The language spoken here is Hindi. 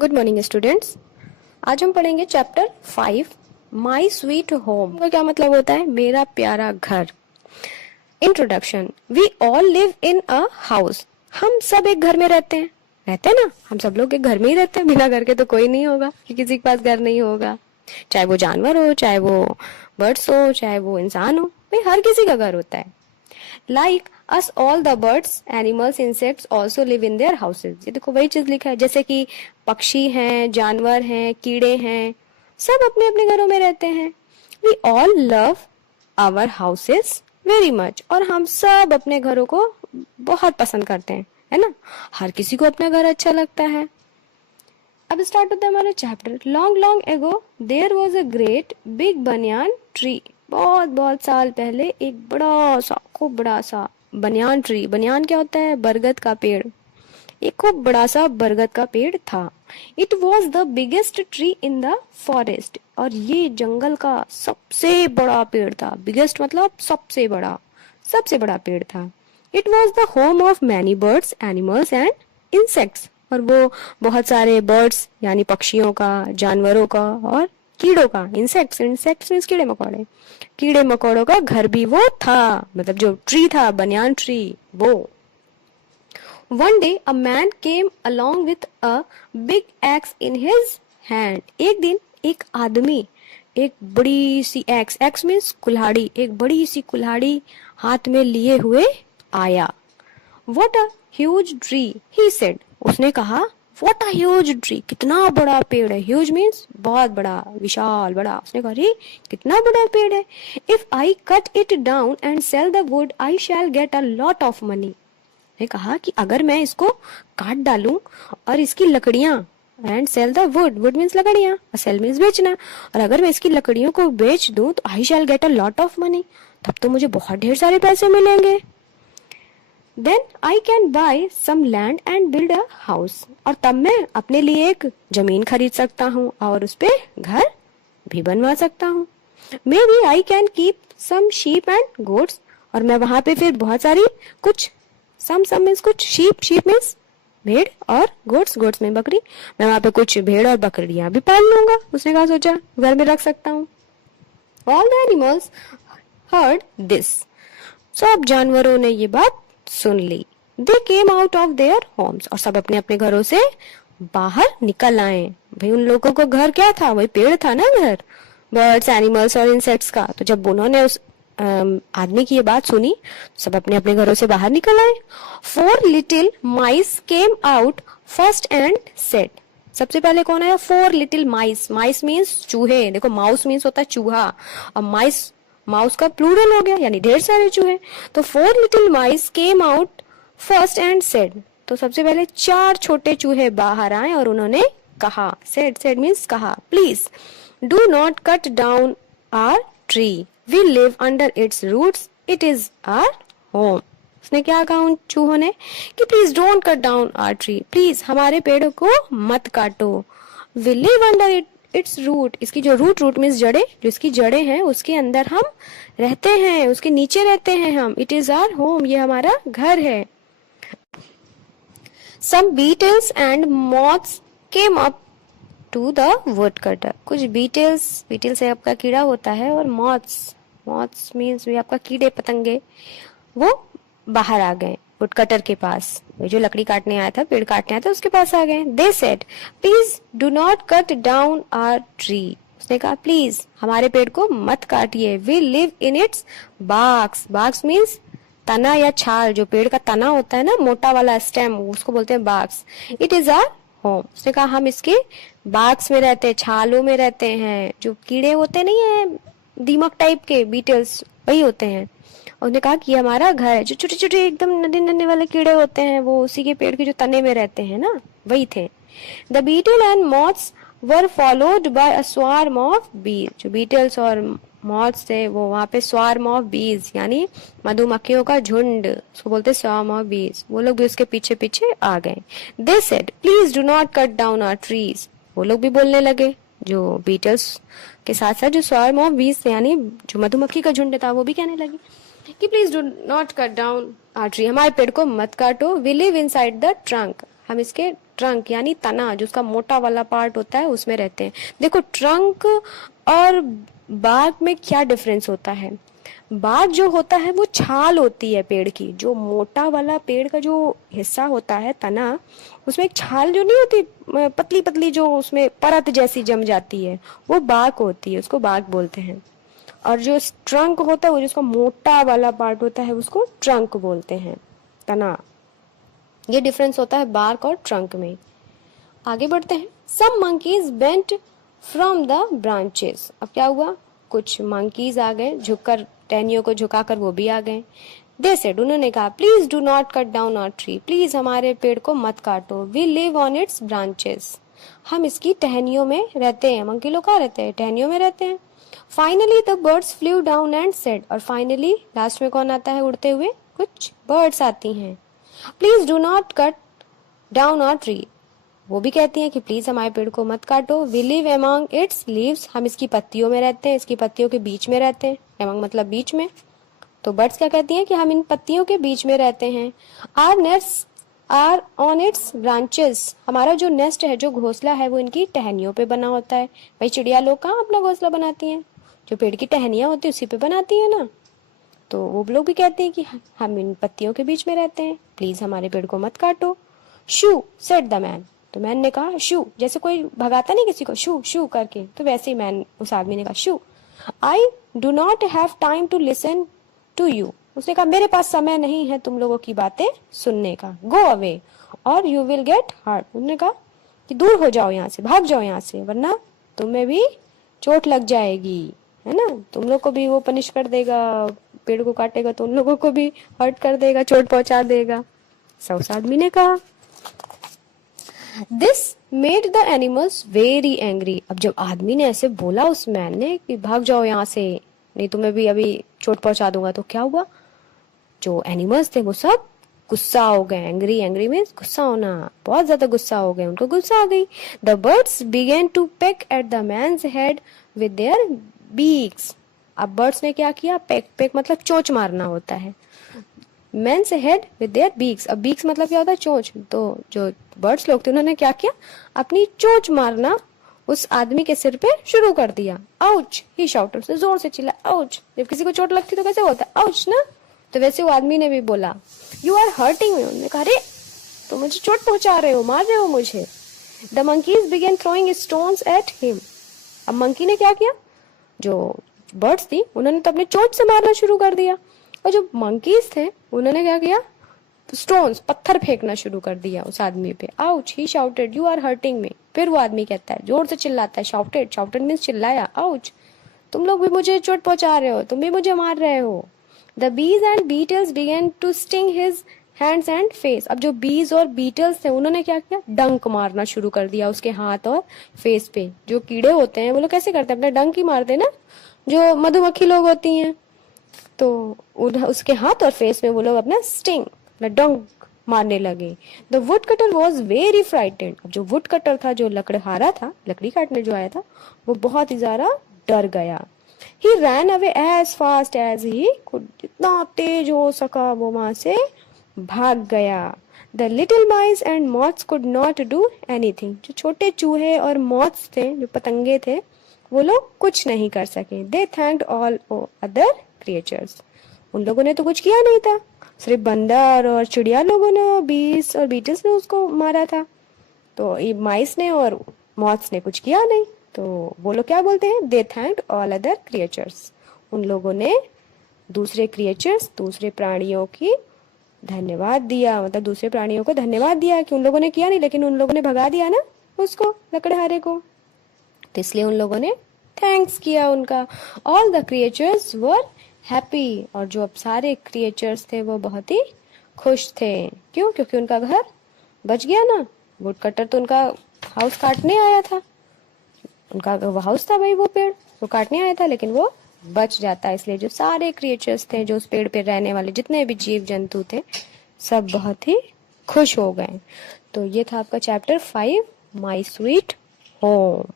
Good morning students. आज हम पढ़ेंगे चैप्टर 5 माई स्वीट होम का क्या मतलब होता है, मेरा प्यारा घर। Introduction. We all live in a house. हम सब एक घर में रहते हैं ना। हम सब लोग एक घर में ही रहते हैं, बिना घर के तो कोई नहीं होगा कि किसी के पास घर नहीं होगा। चाहे वो जानवर हो, चाहे वो बर्ड्स हो, चाहे वो इंसान हो, भाई हर किसी का घर होता है। Like us all the birds, animals, insects also live in their houses। ये देखो वही चीज लिखा है, जैसे कि पक्षी हैं, जानवर हैं, कीड़े हैं, सब अपने अपने घरों में रहते हैं। We all love our houses very much। और हम सब अपने घरों को बहुत पसंद करते हैं, है ना। हर किसी को अपना घर अच्छा लगता है। अब स्टार्ट होता है हमारा chapter. Long long ago there was a great big banyan tree. बहुत बहुत साल पहले एक बड़ा सा, खूब बड़ा सा बनियान ट्री। बनियान क्या होता है? बरगद का पेड़। एक खूब बड़ा सा बरगद का पेड़ था। It was the biggest tree in the forest. और ये जंगल का सबसे बड़ा पेड़ था। बिगेस्ट मतलब सबसे बड़ा पेड़ था। It was the home of many birds, animals and insects. और वो बहुत सारे बर्ड्स यानी पक्षियों का, जानवरों का और कीड़ों का। इंसेक्ट्स मीन्स कीड़े मकोड़े। कीड़े मकोड़ों का घर भी वो था, मतलब जो ट्री था, बनियान ट्री, वो। One day a man came along with a big x in his hand. एक दिन एक आदमी एक बड़ी सी एक्स मीन्स कुल्हाड़ी, एक बड़ी सी कुल्हाड़ी हाथ में लिए हुए आया। What a huge tree, he said। उसने कहा What a huge tree, कितना बड़ा पेड़ है। Huge means बहुत बड़ा, विशाल, बड़ा। उसने कहा अरे कितना बड़ा पेड़ है। If I cut it down and sell the wood, I shall get a lot of money। ने कहा कि अगर मैं इसको काट डालूं और इसकी लकड़ियां, and sell the wood, wood means लकड़ियां, सेल मीन्स बेचना, और अगर मैं इसकी लकड़ियों को बेच दूं तो I shall get a lot of money, तब तो मुझे बहुत ढेर सारे पैसे मिलेंगे। Then I can buy some land and build a house. और तब मैं अपने लिए एक जमीन खरीद सकता हूँ और उस पे घर भी बनवा सकता हूँ। Maybe I can keep some sheep and goats. और मैं वहां पे फिर बहुत सारी कुछ, सम मीन्स कुछ, शीप मीन्स भेड़, और गोट्स में बकरी, मैं वहां पे कुछ भेड़ और बकरियां भी पाल लूंगा। उसने कहा सोचा घर में रख सकता हूँ। All the animals heard this. सब जानवरों ने ये बात सुन ली। They came out of their homes. और सब अपने अपने घरों से बाहर निकल आए। भाई उन लोगों को घर क्या था? वही पेड़ था ना, घर, बर्ड्स, एनिमल्स और इंसेक्ट्स का। तो जब उन्होंने उस आदमी की ये बात सुनी, सब अपने अपने घरों से बाहर निकल आए। 4 little mice came out first and said. सबसे पहले कौन आया? 4 लिटिल माइस। माइस मीन्स चूहे। देखो माउस मीन्स होता है चूहा, और माइस, माउस का प्लूरल हो गया, यानी ढेर सारे चूहे। तो 4 little mice came out first and said. तो सबसे पहले 4 छोटे चूहे बाहर आए और उन्होंने कहा, सेड मीन्स कहा, please do not cut down our tree, we live under its roots, it is our home. उसने क्या कहा उन चूहों ने कि please don't cut down our tree, please हमारे पेड़ों को मत काटो। We live under its root, इसकी जो रूट मीन्स जड़े, जो इसकी जड़े हैं उसके अंदर हम रहते हैं, उसके नीचे रहते हैं हम। इट इज आवर होम, ये हमारा घर है। Some beetles and moths came up to the woodcutter. कुछ बीटल्स से आपका कीड़ा होता है, और मॉथ्स मीन्स भी आपका कीड़े पतंगे, वो बाहर आ गए वुड कटर के पास। वो जो लकड़ी काटने आया था, पेड़ काटने आया था, उसके पास आ गए। They said please do not cut down our tree. उसने कहा प्लीज हमारे पेड़ को मत काटिए। We live in its barks means तना या छाल। जो पेड़ का तना होता है ना, मोटा वाला स्टेम, उसको बोलते हैं box. It is our home. उसने कहा हम इसके बाक्स में रहते हैं, छालों में रहते हैं। जो कीड़े होते नहीं है, दीमक टाइप के, बीटल्स, वही होते हैं। उसने कहा कि हमारा घर है। जो छोटे छोटे एकदम नन्हे नन्हे वाले कीड़े होते हैं, वो उसी के पेड़ के जो तने में रहते हैं ना, वही थे। The beetle and moths were followed by a swarm of bees. जो बीटल्स और मॉथ्स थे, वो वहां पे स्वार्म ऑफ बीज यानी मधुमक्खियों का झुंड, उसको बोलते स्वार्म ऑफ बीज, वो लोग भी उसके पीछे पीछे आ गए। They said please do not cut down our trees. वो लोग भी बोलने लगे, जो बीटल्स के साथ साथ जो स्वार्म ऑफ बीज थे यानी जो मधुमक्खी का झुंड था, वो भी कहने लगे कि please do not cut down our tree, हमारे पेड़ को मत काटो। We live inside the trunk, हम इसके ट्रंक यानी तना, जो उसका मोटा वाला पार्ट होता है, उसमें रहते हैं। देखो ट्रंक और बार्क में क्या डिफरेंस होता है। बार्क जो होता है वो छाल होती है पेड़ की, जो मोटा वाला पेड़ का जो हिस्सा होता है तना, उसमें एक छाल जो नहीं होती पतली पतली, जो उसमें परत जैसी जम जाती है, वो बार्क होती है, उसको बार्क बोलते हैं। और जो ट्रंक होता है वो जिसका मोटा वाला पार्ट होता है उसको ट्रंक बोलते हैं, तना। ये डिफरेंस होता है बार्क और ट्रंक में। आगे बढ़ते हैं। Some monkeys bent from the branches. अब क्या हुआ, कुछ मंकीज आ गए झुककर, टहनियों को झुकाकर वो भी आ गए। दे सेड, उन्होंने कहा, please do not cut down our tree, please हमारे पेड़ को मत काटो। We live on its branches, हम इसकी टहनियों में रहते हैं। मंकी लोग कहाँ रहते हैं, टहनियों में रहते हैं। Finally the birds flew down and said, और फाइनली लास्ट में कौन आता है उड़ते हुए, कुछ बर्ड्स आती हैं। Please do not cut down our tree, वो भी कहती हैं कि प्लीज हमारे पेड़ को मत काटो। We live among its leaves, हम इसकी पत्तियों में रहते हैं, इसकी पत्तियों के बीच में रहते हैं। एमंग मतलब बीच में, तो बर्ड्स क्या कहती हैं कि हम इन पत्तियों के बीच में रहते हैं। Our nest are on its branches, हमारा जो नेस्ट है, जो घोंसला है, वो इनकी टहनियों पे बना होता है। भाई चिड़िया लोग कहाँ अपना घोंसला बनाती हैं, जो पेड़ की टहनियां होती है उसी पे बनाती है ना। तो वो लोग भी कहते हैं कि हम इन पत्तियों के बीच में रहते हैं, प्लीज हमारे पेड़ को मत काटो। शू सेड द मैन, तो मैन ने कहा शू, जैसे कोई भगाता नहीं किसी को शू शू करके, तो वैसे ही मैन, उस आदमी ने कहा shoo, I do not have time to listen to you, उसने कहा मेरे पास समय नहीं है तुम लोगों की बातें सुनने का। गो अवे और यू विल गेट हर्ट, उन्होंने कहा कि दूर हो जाओ यहाँ से, भाग जाओ यहाँ से, वरना तुम्हें भी चोट लग जाएगी, है ना। तुम लोग को भी वो पनिश कर देगा, पेड़ को काटेगा तो उन लोगों को भी हर्ट कर देगा, चोट पहुंचा देगा। उस आदमी ने कहा। This made the animals very angry, अब जब आदमी ने ऐसे बोला उस मैन ने कि भाग जाओ यहाँ से, नहीं तुम्हें भी अभी चोट पहुंचा दूंगा, तो क्या हुआ, जो एनिमल्स थे वो सब गुस्सा हो गए। एंग्री, एंग्री मीन्स गुस्सा होना, बहुत ज्यादा गुस्सा हो गए, उनको गुस्सा आ गई। The birds began to peck at the man's head with their beaks, अब बर्ड्स ने क्या किया, पेक, पेक मतलब चोंच मारना होता है, man's head with their beaks, अब बीक्स मतलब क्या होता है, चोंच। तो जो बर्ड्स लोग थे उन्होंने क्या किया, अपनी चोंच मारना उस आदमी के सिर पे शुरू कर दिया। आउच, ही शाउटेड, उसने जोर से चिल्ला आउच, जब किसी को चोट लगती तो कैसे होता है, आउच ना, तो वैसे वो आदमी ने भी बोला यू आर हर्टिंग मी, उन्होंने कहा अरे तो मुझे चोट पहुंचा रहे हो, मार रहे हो मुझे। The monkeys began throwing stones at him, अब मंकी ने क्या किया, जो बर्ड्स थी उन्होंने तो अपने चोंच से मारना शुरू कर दिया, और जो मंकीज थे उन्होंने क्या किया, स्टोन्स, पत्थर फेंकना शुरू कर दिया उस आदमी पे। Ouch, he shouted you are hurting me, फिर वो आदमी कहता है, जोर से चिल्लाता है, शाउटेड, शाउटेड मीन्स चिल्लाया, आउच, तुम लोग भी मुझे चोट पहुंचा रहे हो, तुम भी मुझे मार रहे हो। The bees and beetles began to sting his hands and face, अब जो बीज और बीटल्स थे उन्होंने क्या किया, डंक मारना शुरू कर दिया उसके हाथ और फेस पे। जो कीड़े होते हैं वो लोग कैसे करते हैं, अपना डंक ही मारते हैं ना, जो मधुमक्खी लोग होती हैं, तो उसके हाथ और फेस में वो लोग अपना स्टिंग, डंक मारने लगे। The wood cutter was very frightened, अब जो वुड कटर था, जो लकड़हारा था, लकड़ी काटने जो आया था, वो बहुत ही ज्यादा डर गया। He ran away as fast as he could, जितना तेज हो सका वो वहां से भाग गया। The little mice and moths could not do anything, जो छोटे चूहे और मॉथ्स थे, जो पतंगे थे, वो लोग कुछ नहीं कर सके। दे थैंक्ड ऑल अदर क्रिएचर्स, उन लोगों ने तो कुछ किया नहीं था, सिर्फ बंदर और चिड़िया लोगों ने, बीस और बीटल्स ने उसको मारा था, तो ये माइस ने और मॉथ्स ने कुछ किया नहीं। तो वो लोग क्या बोलते हैं, दे थैंक्ड ऑल अदर क्रिएचर्स, उन लोगों ने दूसरे क्रिएचर्स, दूसरे प्राणियों की धन्यवाद दिया, मतलब दूसरे प्राणियों को धन्यवाद दिया कि उन लोगों ने किया नहीं, लेकिन उन लोगों ने भगा दिया ना उसको, लकड़हारे को, तो इसलिए उन लोगों ने थैंक्स किया उनका। All the creatures were happy, और जो अब सारे क्रिएचर्स थे वो बहुत ही खुश थे। क्यों, क्योंकि उनका घर बच गया ना, वुड कटर तो उनका हाउस काटने आया था, उनका वो हाउस था भाई, वो पेड़ वो काटने आया था, लेकिन वो बच जाता, इसलिए जो सारे क्रिएचर्स थे, जो उस पेड़ पे रहने वाले जितने भी जीव जंतु थे, सब बहुत ही खुश हो गए। तो ये था आपका चैप्टर 5, माई स्वीट होम।